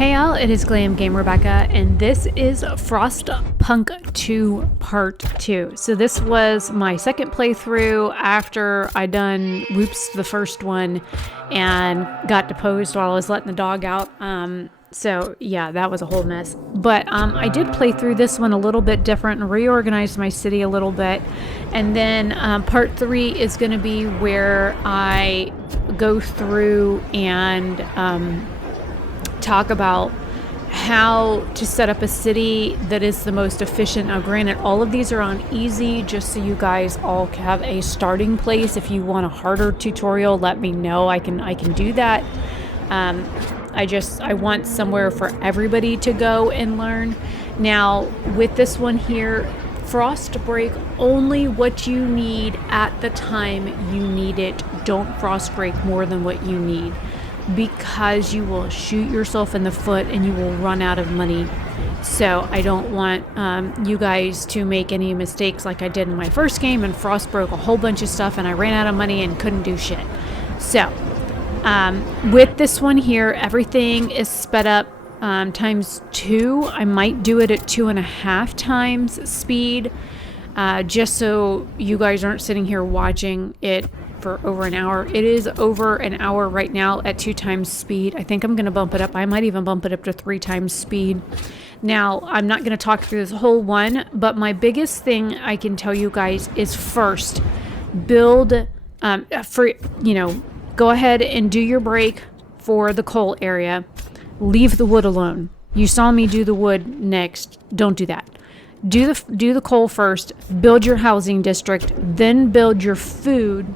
Hey all, it is Glam Game Rebecca, and this is Frostpunk 2 Part 2. So this was my second playthrough after I done Whoops the first one and got deposed while I was letting the dog out. So yeah, that was a whole mess. But I did play through this one a little bit different and reorganized my city a little bit. And then Part 3 is going to be where I go through and talk about how to set up a city that is the most efficient. Now granted, all of these are on easy just so you guys all have a starting place. If you want a harder tutorial, let me know. I can do that. I want somewhere for everybody to go and learn. Now with this one here, frost break only what you need at the time you need it. Don't frost break more than what you need, because you will shoot yourself in the foot and you will run out of money. So I don't want you guys to make any mistakes like I did in my first game and frost broke a whole bunch of stuff and I ran out of money and couldn't do shit. So with this one here, everything is sped up times 2. I might do it at 2.5 times speed, just so you guys aren't sitting here watching it for over an hour. It is over an hour right now at 2 times speed. I think I'm going to bump it up. I might even bump it up to 3 times speed. Now, I'm not going to talk through this whole one, but my biggest thing I can tell you guys is first, build, go ahead and do your break for the coal area. Leave the wood alone. You saw me do the wood next. Don't do that. Do the coal first, build your housing district, then build your food,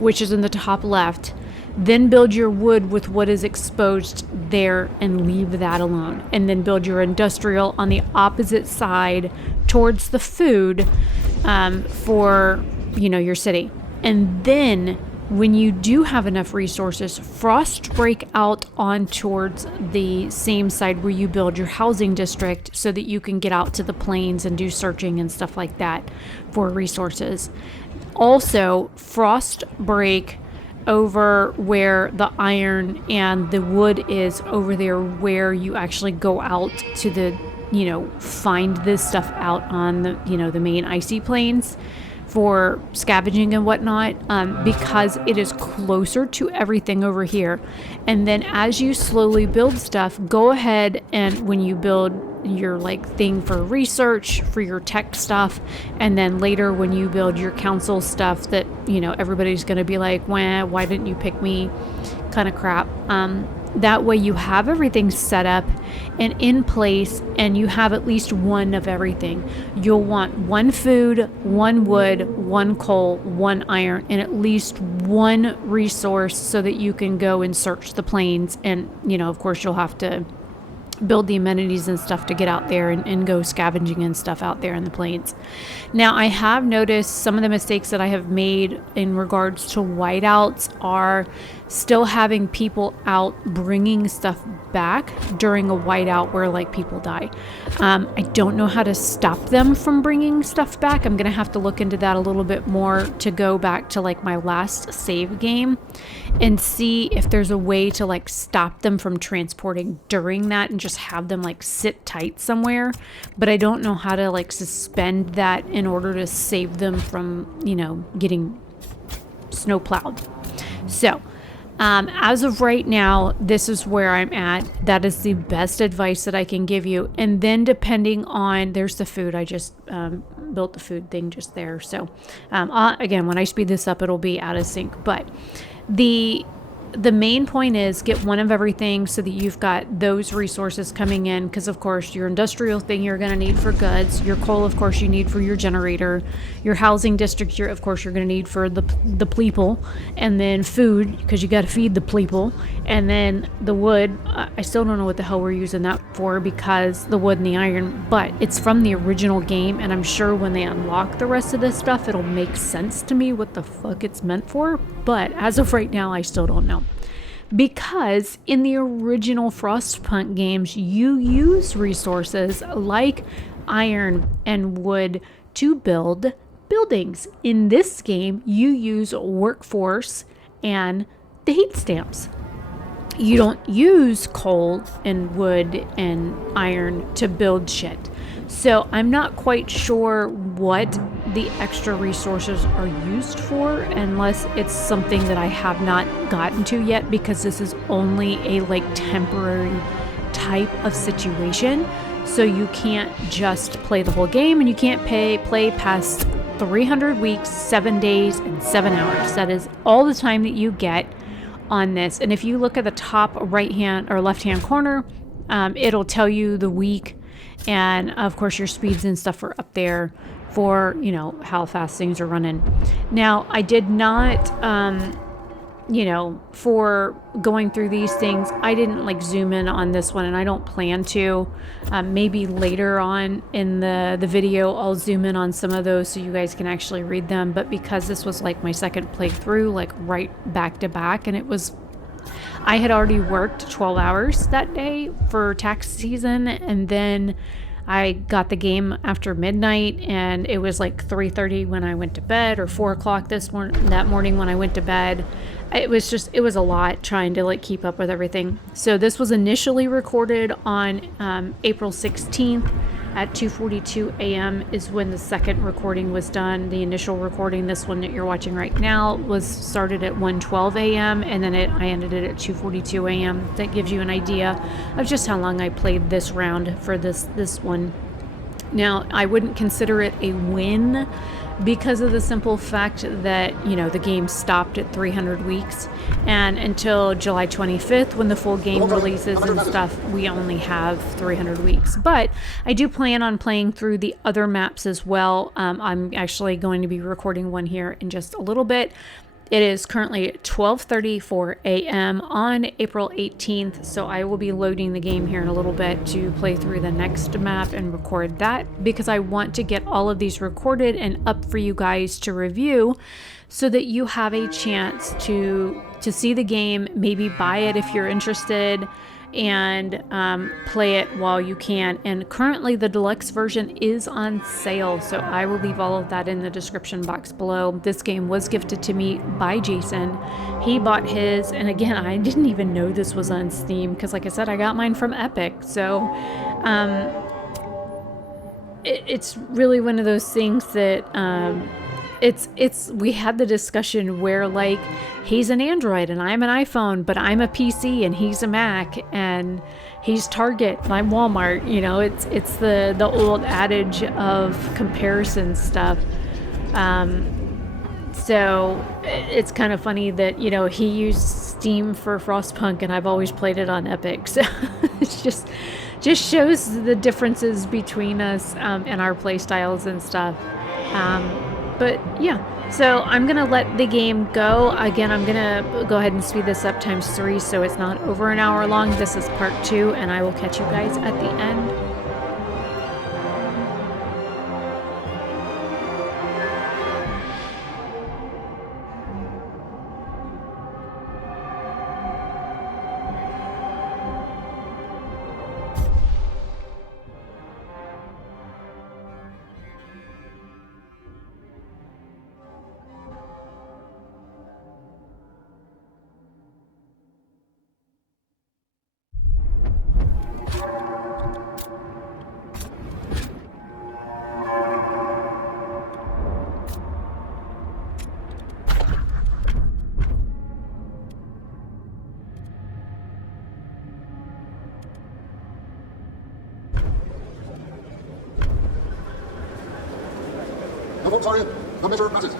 which is in the top left, then build your wood with what is exposed there and leave that alone, and then build your industrial on the opposite side towards the food for your city. And then when you do have enough resources, frost break out on towards the same side where you build your housing district so that you can get out to the plains and do searching and stuff like that for resources. Also, frost break over where the iron and the wood is over there, where you actually go out to the, find this stuff out on the, the main icy plains for scavenging and whatnot, because it is closer to everything over here. And then as you slowly build stuff, go ahead and when you build your thing for research, for your tech stuff, and then later when you build your council stuff that everybody's going to be like, why didn't you pick me kind of crap, that way you have everything set up and in place, and you have at least one of everything. You'll want 1 food, 1 wood, 1 coal, 1 iron, and at least 1 resource so that you can go and search the plains. And of course you'll have to build the amenities and stuff to get out there and go scavenging and stuff out there in the plains. Now, I have noticed some of the mistakes that I have made in regards to whiteouts are still having people out bringing stuff back during a whiteout where people die. I don't know how to stop them from bringing stuff back. I'm gonna have to look into that a little bit more to go back to my last save game and see if there's a way to stop them from transporting during that and just have them sit tight somewhere. But I don't know how to suspend that in order to save them from getting snow plowed. So as of right now, this is where I'm at. That is the best advice that I can give you. And then depending on, there's the food. I just built the food thing just there. So again, when I speed this up, it'll be out of sync. But the main point is get 1 of everything so that you've got those resources coming in, because of course your industrial thing you're going to need for goods, your coal of course you need for your generator, your housing district you're going to need for the people, and then food because you got to feed the people, and then the wood. I still don't know what the hell we're using that for, because the wood and the iron, but it's from the original game, and I'm sure when they unlock the rest of this stuff it'll make sense to me what the fuck it's meant for. But as of right now I still don't know, because in the original Frostpunk games you use resources like iron and wood to build buildings. In this game you use workforce and the heat stamps. you don't use coal and wood and iron to build shit. So I'm not quite sure what the extra resources are used for, unless it's something that I have not gotten to yet, because this is only a like temporary type of situation. So you can't just play the whole game, and you can't play past 300 weeks, 7 days, and 7 hours. That is all the time that you get on this. And if you look at the top right hand or left hand corner, it'll tell you the week, and of course your speeds and stuff are up there for, you know, how fast things are running. Now, I did not you know, for going through these things, I didn't like zoom in on this one, and I don't plan to. Maybe later on in the video I'll zoom in on some of those so you guys can actually read them. But because this was like my second playthrough, like right back to back, and I had already worked 12 hours that day for tax season, and then I got the game after midnight, and it was like 3:30 when I went to bed, or 4 o'clock that morning when I went to bed. It was a lot trying to like keep up with everything. So this was initially recorded on April 16th at 2:42 a.m. is when the second recording was done. The initial recording, this one that you're watching right now, was started at 1:12 a.m. and then I ended it at 2:42 a.m. That gives you an idea of just how long I played this round for this one. Now, I wouldn't consider it a win because of the simple fact that, you know, the game stopped at 300 weeks, and until July 25th, when the full game releases and stuff, we only have 300 weeks. But I do plan on playing through the other maps as well. I'm actually going to be recording one here in just a little bit. It is currently 12:34 a.m. on April 18th, so I will be loading the game here in a little bit to play through the next map and record that, because I want to get all of these recorded and up for you guys to review, so that you have a chance to see the game, maybe buy it if you're interested, and play it while you can. And currently the deluxe version is on sale, so I will leave all of that in the description box below. This game was gifted to me by Jason. He bought his, and again, I didn't even know this was on Steam, because like I said, I got mine from Epic. So it's really one of those things that we had the discussion where, like, he's an Android and I'm an iPhone, but I'm a PC and he's a Mac, and he's Target and I'm Walmart. You know, it's the old adage of comparison stuff. So it's kind of funny that, you know, he used Steam for Frostpunk and I've always played it on Epic. So it's just shows the differences between us and our play styles and stuff. But yeah, so I'm going to let the game go. Again, I'm going to go ahead and speed this up ×3 so it's not over an hour long. This is part 2, and I will catch you guys at the end. No fault, sorry. The measure passes.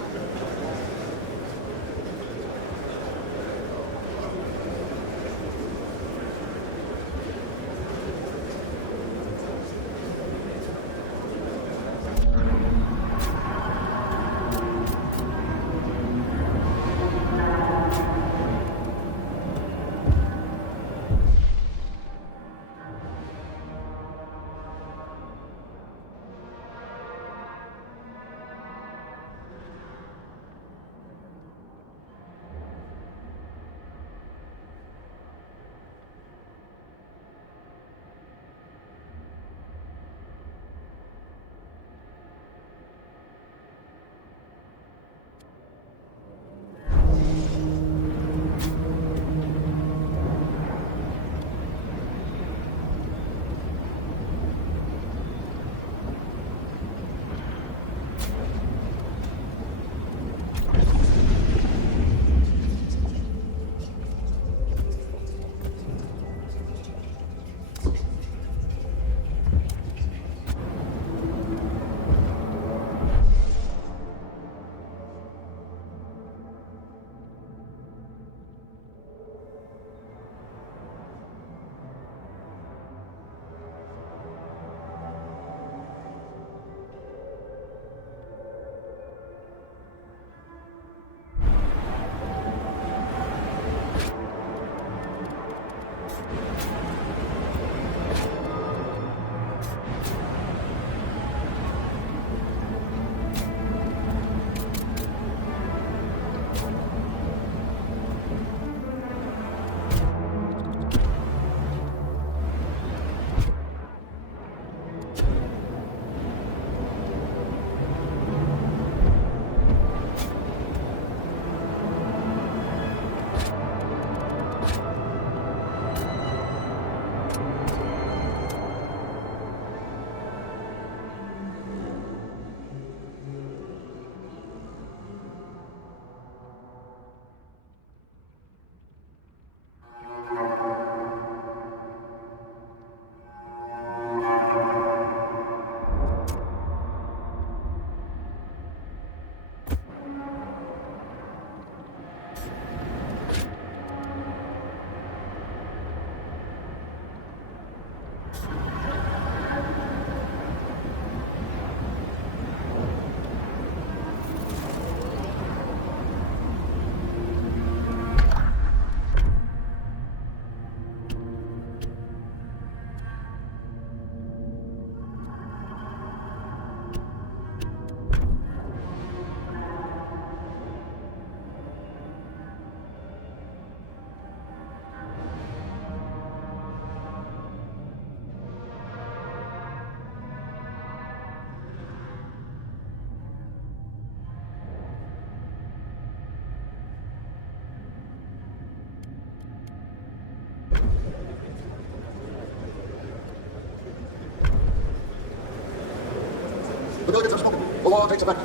The delegates have spoken. The law takes effect.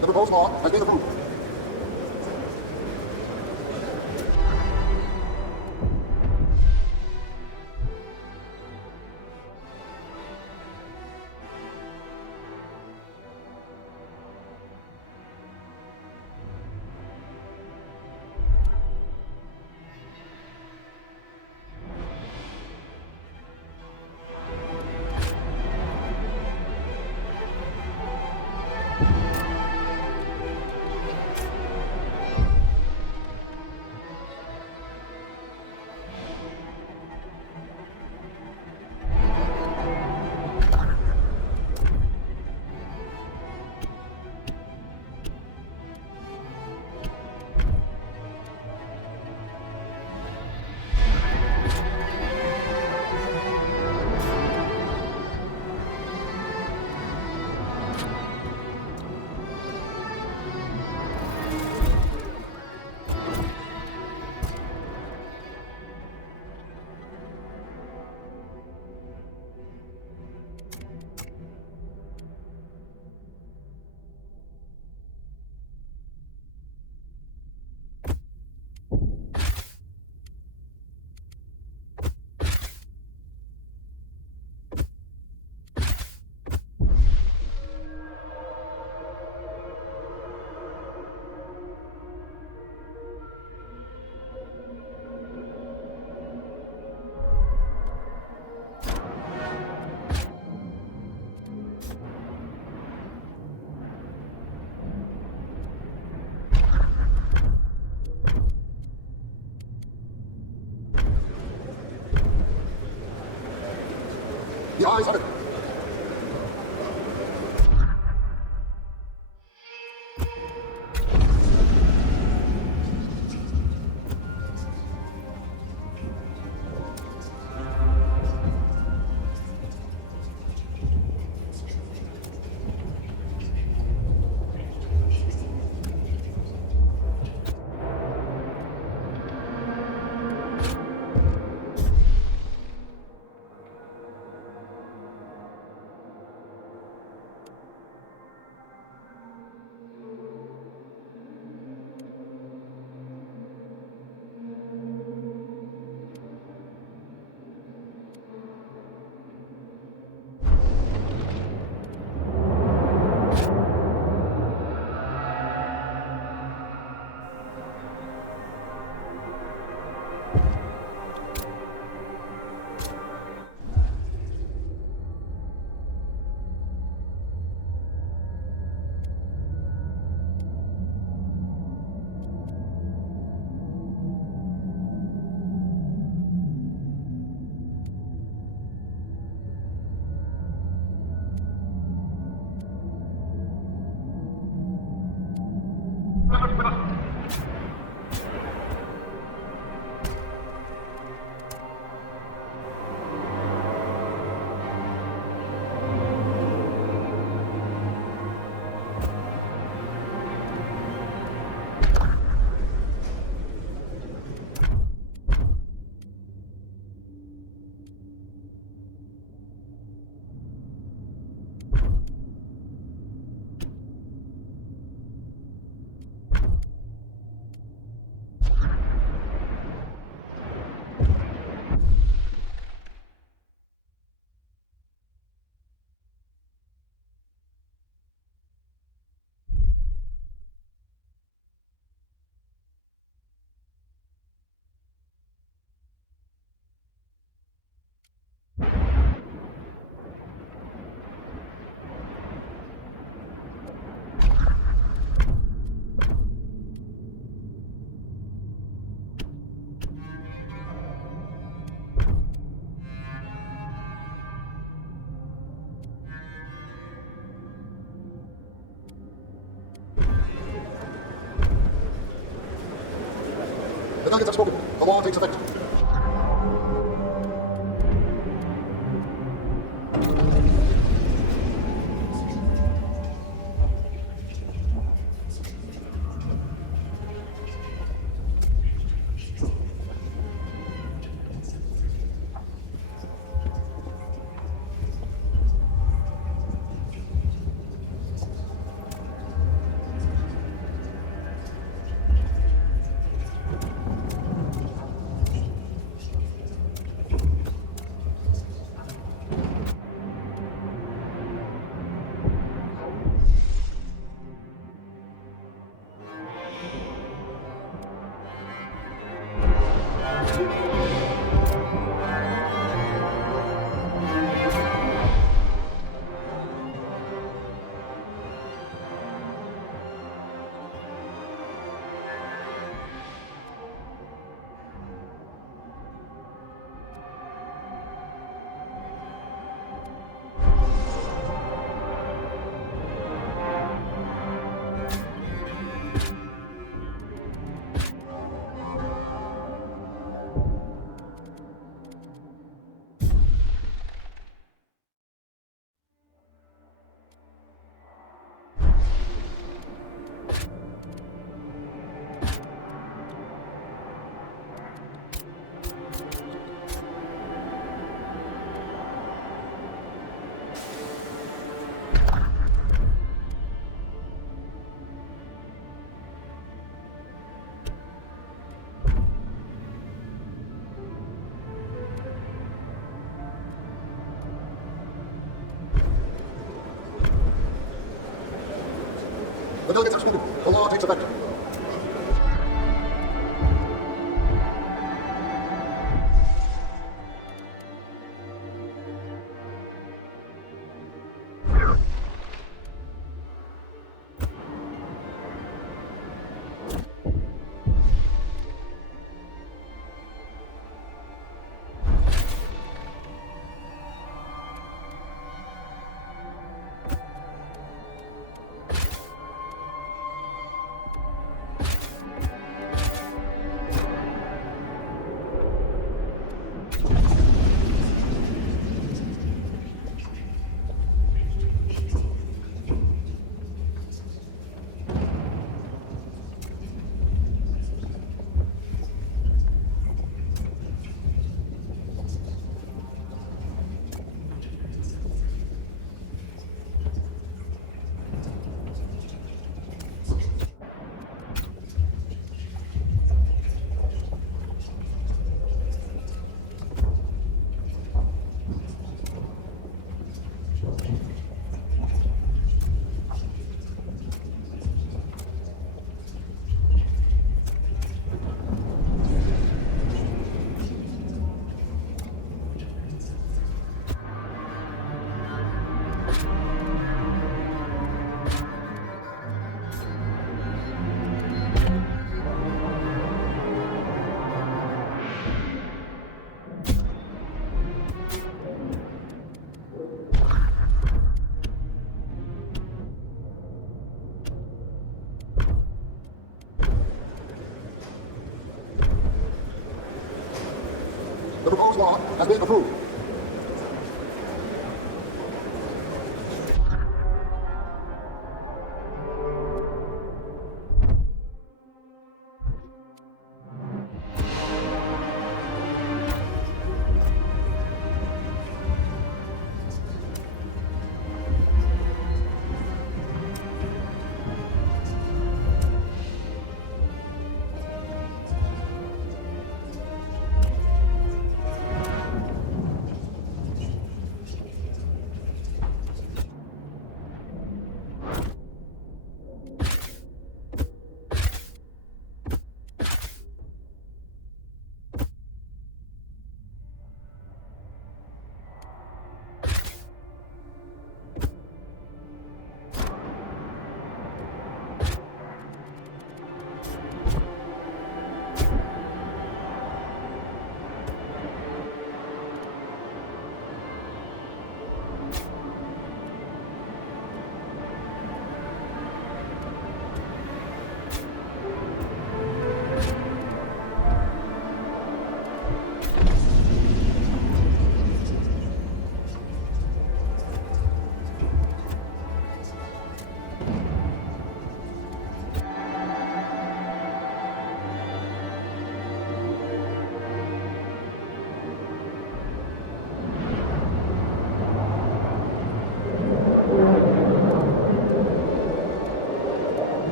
The proposed law has been approved. The ayes have it. delegates have spoken. The law takes effect. The delegates have spoken. The law takes effect. The proposed law has been approved.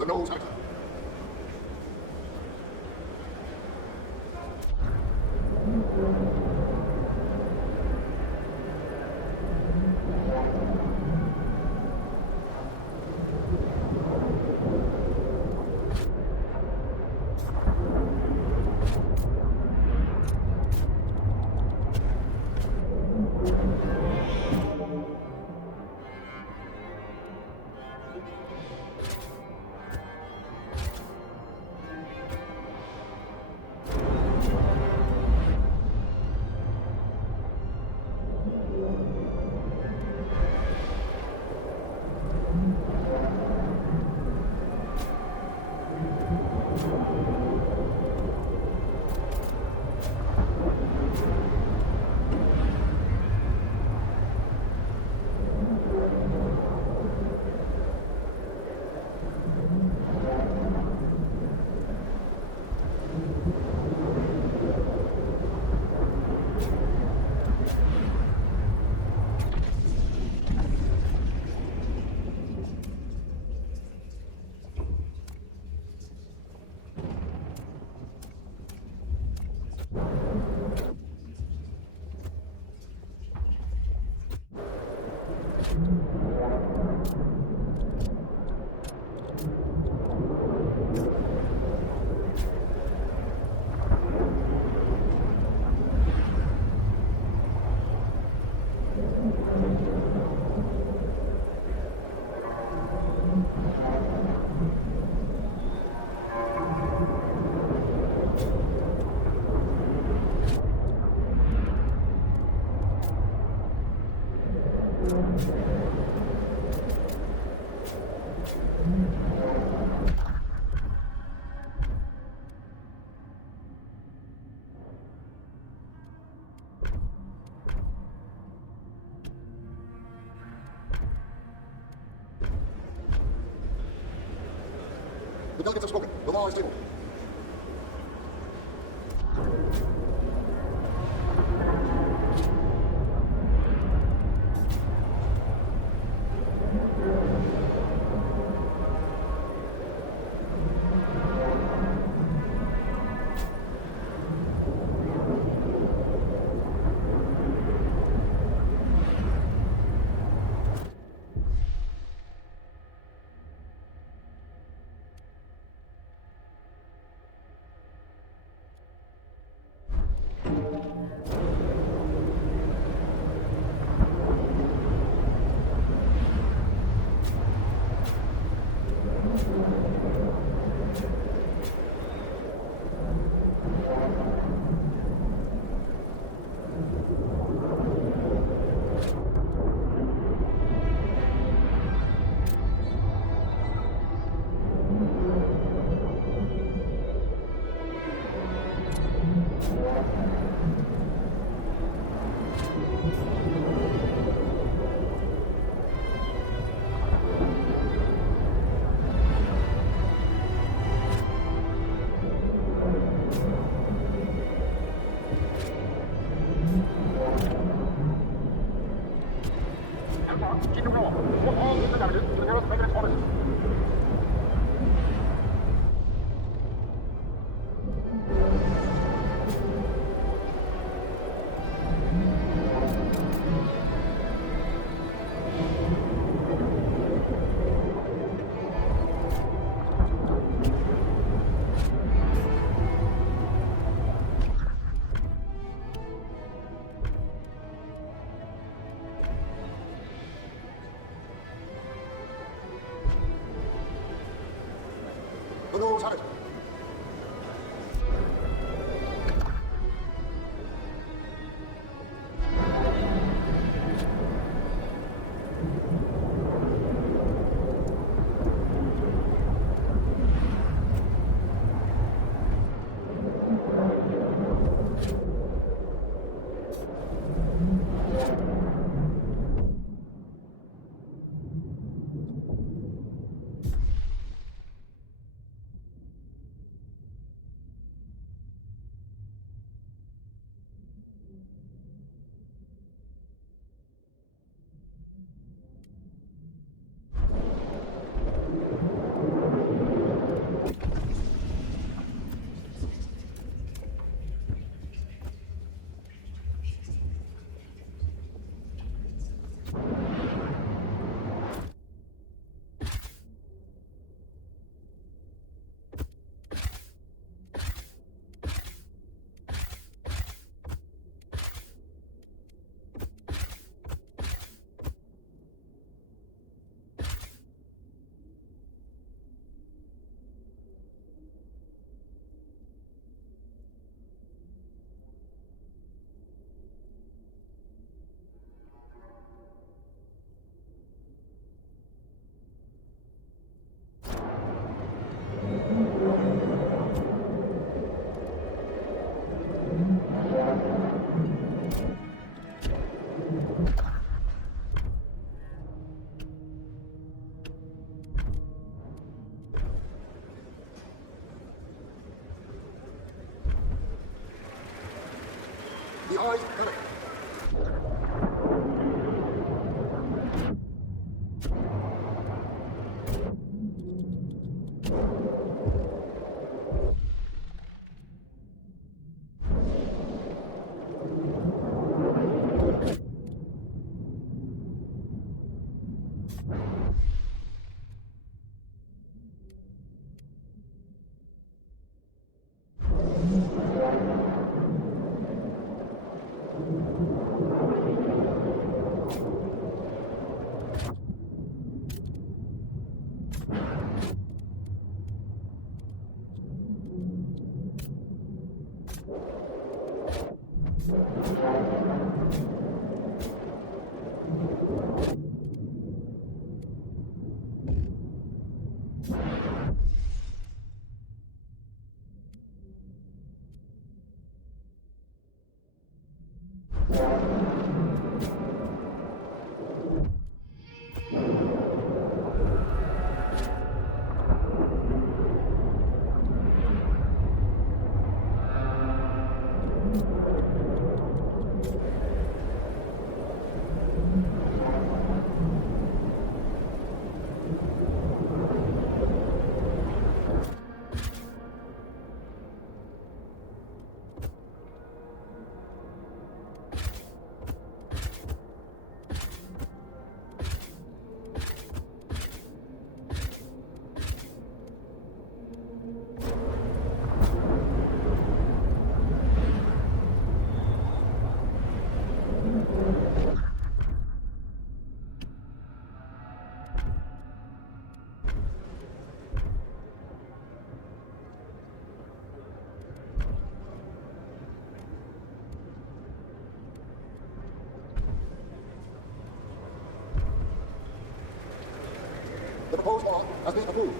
The nose actor. The delegates have spoken. The law is tabled. The nose has it. eyes heavy. The proposed law has been approved.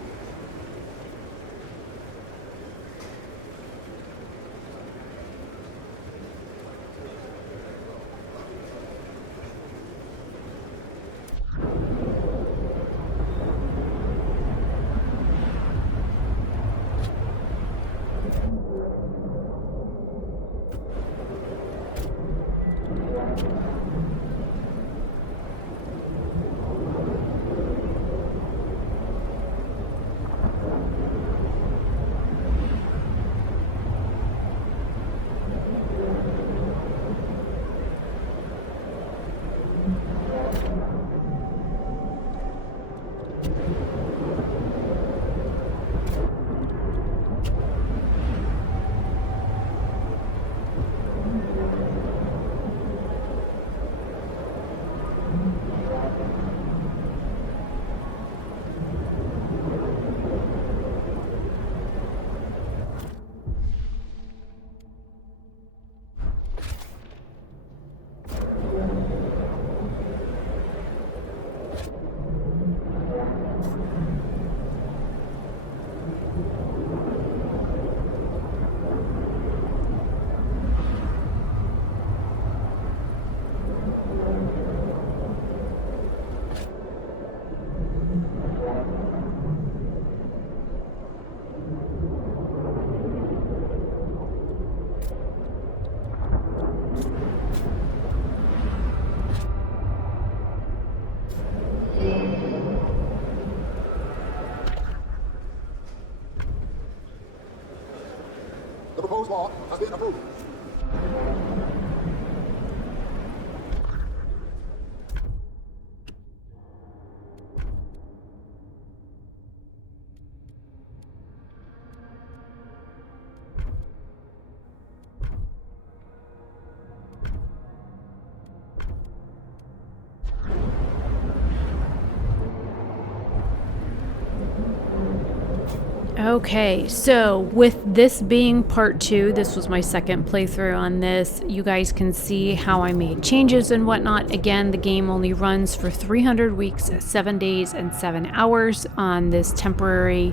The proposed law has been approved. Okay, so with this being part 2, this was my second playthrough on this. You guys can see how I made changes and whatnot. Again, the game only runs for 300 weeks, 7 days, and 7 hours on this temporary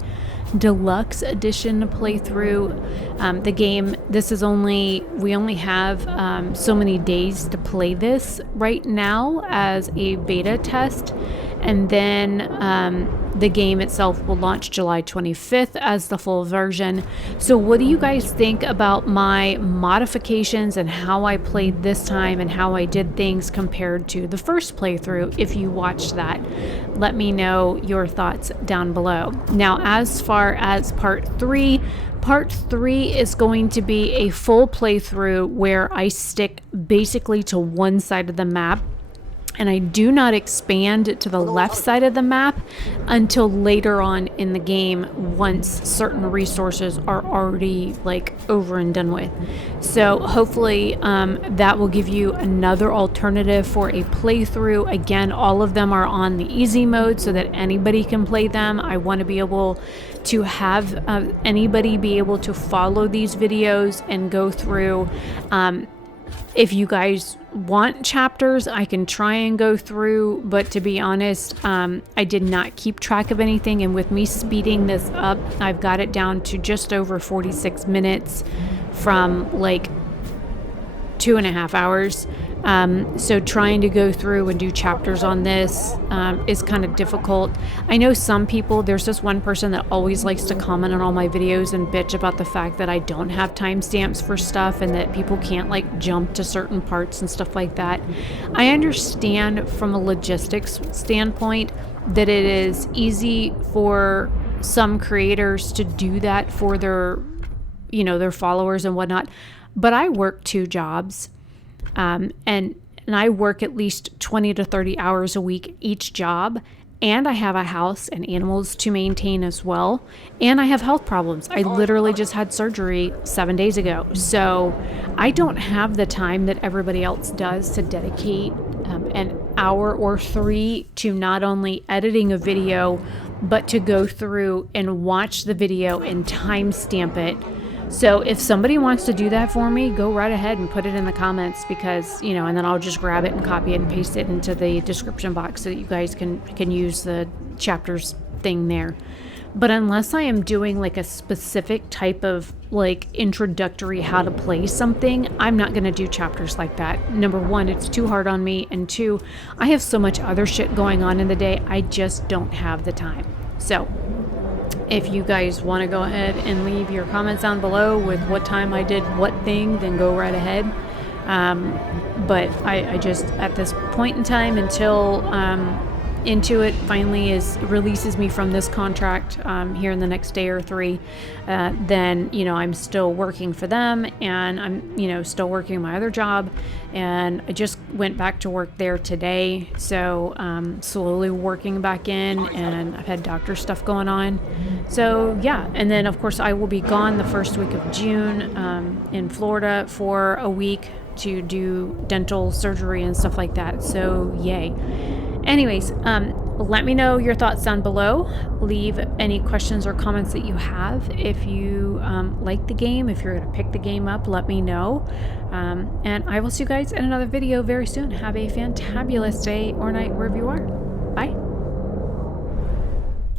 Deluxe edition playthrough. The game, we only have so many days to play this right now as a beta test, and then the game itself will launch July 25th as the full version. So what do you guys think about my modifications and how I played this time and how I did things compared to the first playthrough? If you watched that, let me know your thoughts down below. Now, as far as part 3 is going to be a full playthrough where I stick basically to one side of the map, and I do not expand to the left side of the map until later on in the game, once certain resources are already like over and done with. So hopefully that will give you another alternative for a playthrough. Again, all of them are on the easy mode so that anybody can play them. I want to be able to have anybody be able to follow these videos and go through. If you guys want chapters, I can try and go through, but to be honest, I did not keep track of anything, and with me speeding this up, I've got it down to just over 46 minutes from like 2.5 hours. So trying to go through and do chapters on this is kind of difficult. I know some people, there's this one person that always likes to comment on all my videos and bitch about the fact that I don't have timestamps for stuff and that people can't like jump to certain parts and stuff like that. I understand from a logistics standpoint that it is easy for some creators to do that for their, their followers and whatnot, but I work 2 jobs. And I work at least 20 to 30 hours a week each job, and I have a house and animals to maintain as well, and I have health problems. I literally just had surgery 7 days ago, so I don't have the time that everybody else does to dedicate an hour or 3 to not only editing a video, but to go through and watch the video and timestamp it. So if somebody wants to do that for me, go right ahead and put it in the comments, because, and then I'll just grab it and copy it and paste it into the description box so that you guys can use the chapters thing there. But unless I am doing like a specific type of like introductory how to play something, I'm not going to do chapters like that. Number 1, it's too hard on me. And 2, I have so much other shit going on in the day. I just don't have the time. So if you guys want to go ahead and leave your comments down below with what time I did what thing, then go right ahead. But I just, at this point in time, until Intuit finally releases me from this contract here in the next day or 3, then I'm still working for them, and I'm still working my other job, and I just went back to work there today, so slowly working back in, and I've had doctor stuff going on. So yeah, and then of course I will be gone the first week of June in Florida for a week to do dental surgery and stuff like that, so yay. Anyways, let me know your thoughts down below. Leave any questions or comments that you have. If you like the game, if you're going to pick the game up, let me know. And I will see you guys in another video very soon. Have a fantabulous day or night wherever you are.